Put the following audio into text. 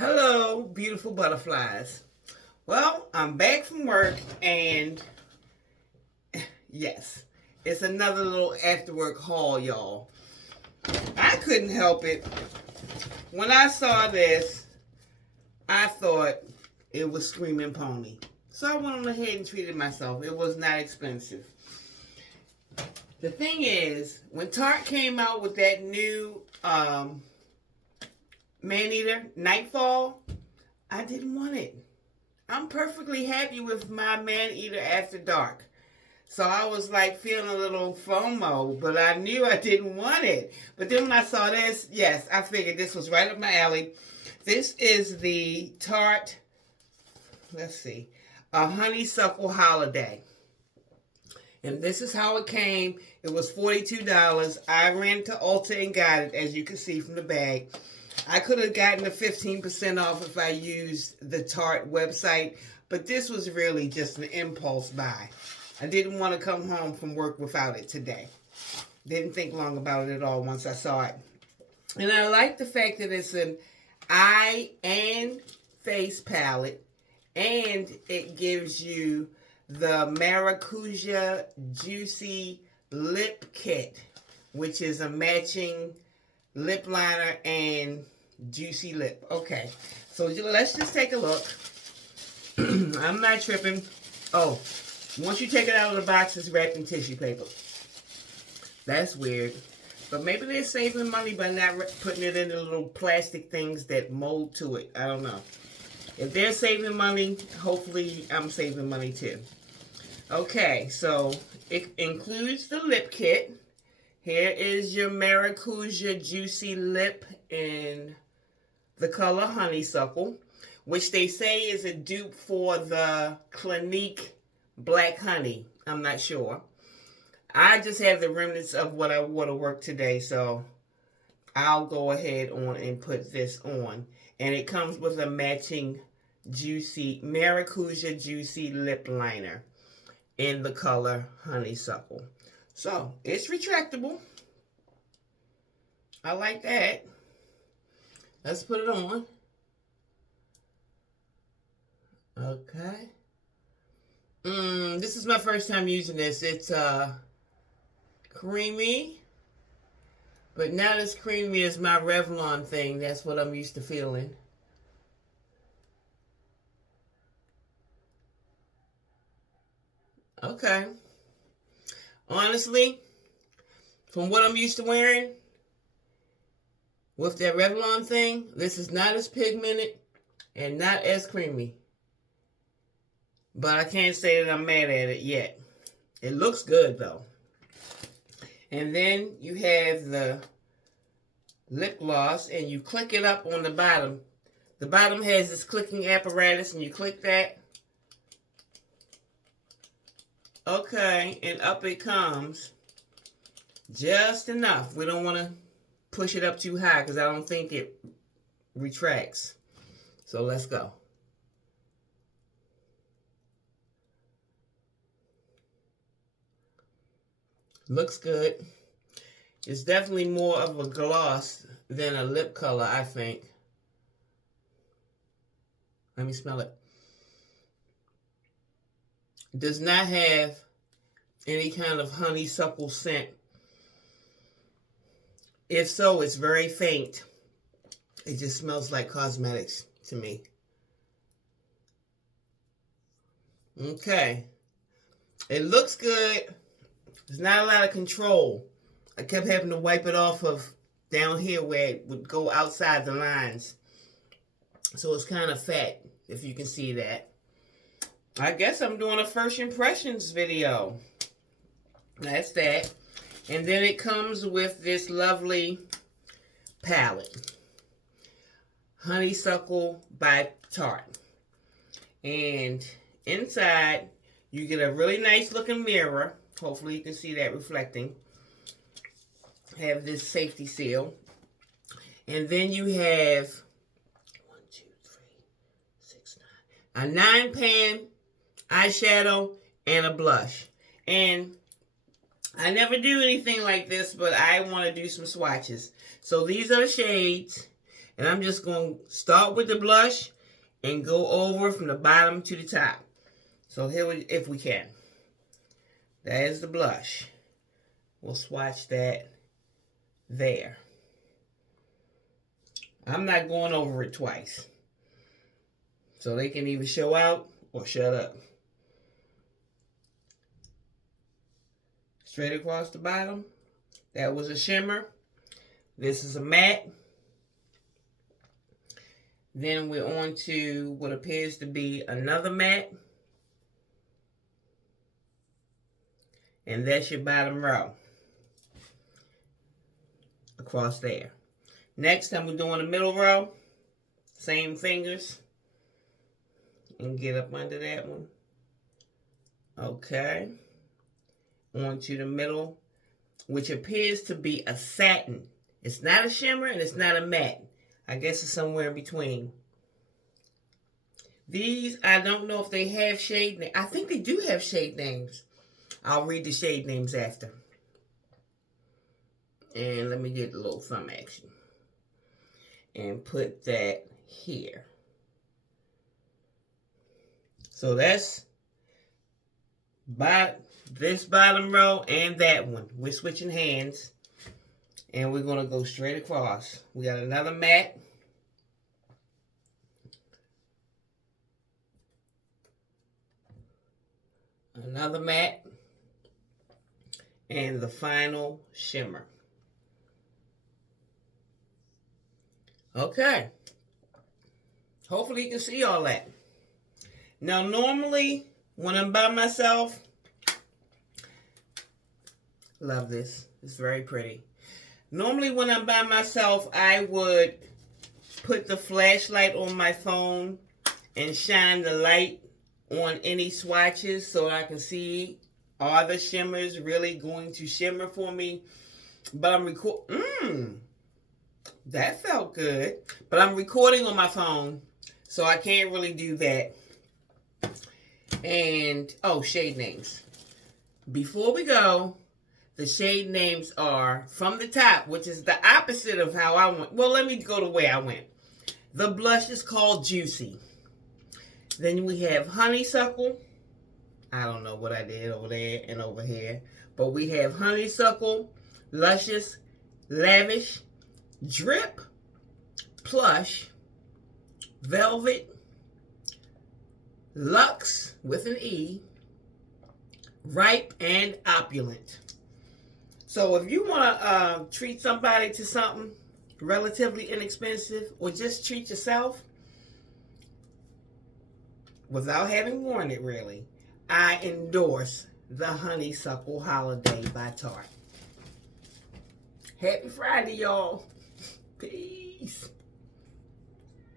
Hello, beautiful butterflies. Well, I'm back from work, and yes, it's another little after work haul, y'all. I couldn't help it. When I saw this, I thought it was Screaming Pony. So I went on ahead and treated myself. It was not expensive. The thing is, when Tarte came out with that new man-eater, Nightfall, I didn't want it. I'm perfectly happy with my man-eater after dark. So I was like feeling a little FOMO, but I knew I didn't want it. But then when I saw this, yes, I figured this was right up my alley. This is the Tarte, let's see, a Honeysuckle Holiday. And this is how it came. It was $42. I ran to Ulta and got it, as you can see from the bag. I could have gotten the 15% off if I used the Tarte website, but this was really just an impulse buy. I didn't want to come home from work without it today. Didn't think long about it at all once I saw it. And I like the fact that it's an eye and face palette, and it gives you the Maracuja Juicy Lip Kit, which is a matching lip liner and juicy lip. Okay, so let's just take a look. I'm not tripping. Oh, once you take it out of the box, it's wrapped in tissue paper. That's weird. But maybe they're saving money by not putting it in the little plastic things that mold to it. I don't know. If they're saving money, hopefully I'm saving money too. Okay, so it includes the lip kit. Here is your Maracuja Juicy Lip in the color Honeysuckle, which they say is a dupe for the Clinique Black Honey. I'm not sure. I just have the remnants of what I wore to work today, so I'll go ahead on and put this on. And it comes with a matching juicy Maracuja Juicy Lip Liner in the color Honeysuckle. So, it's retractable. I like that. Let's put it on. Okay. This is my first time using this. It's creamy. But not as creamy as my Revlon thing. That's what I'm used to feeling. Okay. Honestly, from what I'm used to wearing, with that Revlon thing, this is not as pigmented and not as creamy. But I can't say that I'm mad at it yet. It looks good, though. And then you have the lip gloss, and you click it up on the bottom. The bottom has this clicking apparatus, and you click that. Okay, and up it comes. Just enough. We don't want to push it up too high because I don't think it retracts. So let's go. Looks good. It's definitely more of a gloss than a lip color, I think. Let me smell it. It does not have any kind of honeysuckle scent. If so, it's very faint. It just smells like cosmetics to me. Okay. It looks good. There's not a lot of control. I kept having to wipe it off of down here where it would go outside the lines. So it's kind of fat, if you can see that. I guess I'm doing a first impressions video. That's that. And then it comes with this lovely palette. Honeysuckle by Tarte. And inside, you get a really nice looking mirror. Hopefully you can see that reflecting. Have this safety seal. And then you have 9. A 9-pan eyeshadow and a blush. And I never do anything like this, but I want to do some swatches. So these are the shades. And I'm just going to start with the blush and go over from the bottom to the top. So here, if we can. That is the blush. We'll swatch that there. I'm not going over it twice. So they can either show out or shut up. Straight across the bottom. That was a shimmer. This is a matte. Then we're on to what appears to be another matte. And that's your bottom row. Across there. Next, I'm doing the middle row. Same fingers. And get up under that one. Okay. On to the middle, which appears to be a satin. It's not a shimmer and it's not a matte. I guess it's somewhere in between. These, I don't know if they have shade names. I think they do have shade names. I'll read the shade names after. And let me get a little thumb action. And put that here. So that's this bottom row and that one. We're switching hands. And we're going to go straight across. We got another matte. Another matte. And the final shimmer. Okay. Hopefully you can see all that. Now normally when I'm by myself, love this. It's very pretty. Normally when I'm by myself, I would put the flashlight on my phone and shine the light on any swatches so I can see, are the shimmers really going to shimmer for me? But I'm that felt good. But I'm recording on my phone, so I can't really do that. And, oh, shade names. Before we go, the shade names are from the top, which is the opposite of how I went. Well, let me go the way I went. The blush is called Juicy. Then we have Honeysuckle. I don't know what I did over there and over here. But we have Honeysuckle, Luscious, Lavish, Drip, Plush, Velvet, Luxe with an E, Ripe, and Opulent. So if you want to treat somebody to something relatively inexpensive or just treat yourself without having worn it really, I endorse the Honeysuckle Holiday by Tarte. Happy Friday, y'all. Peace.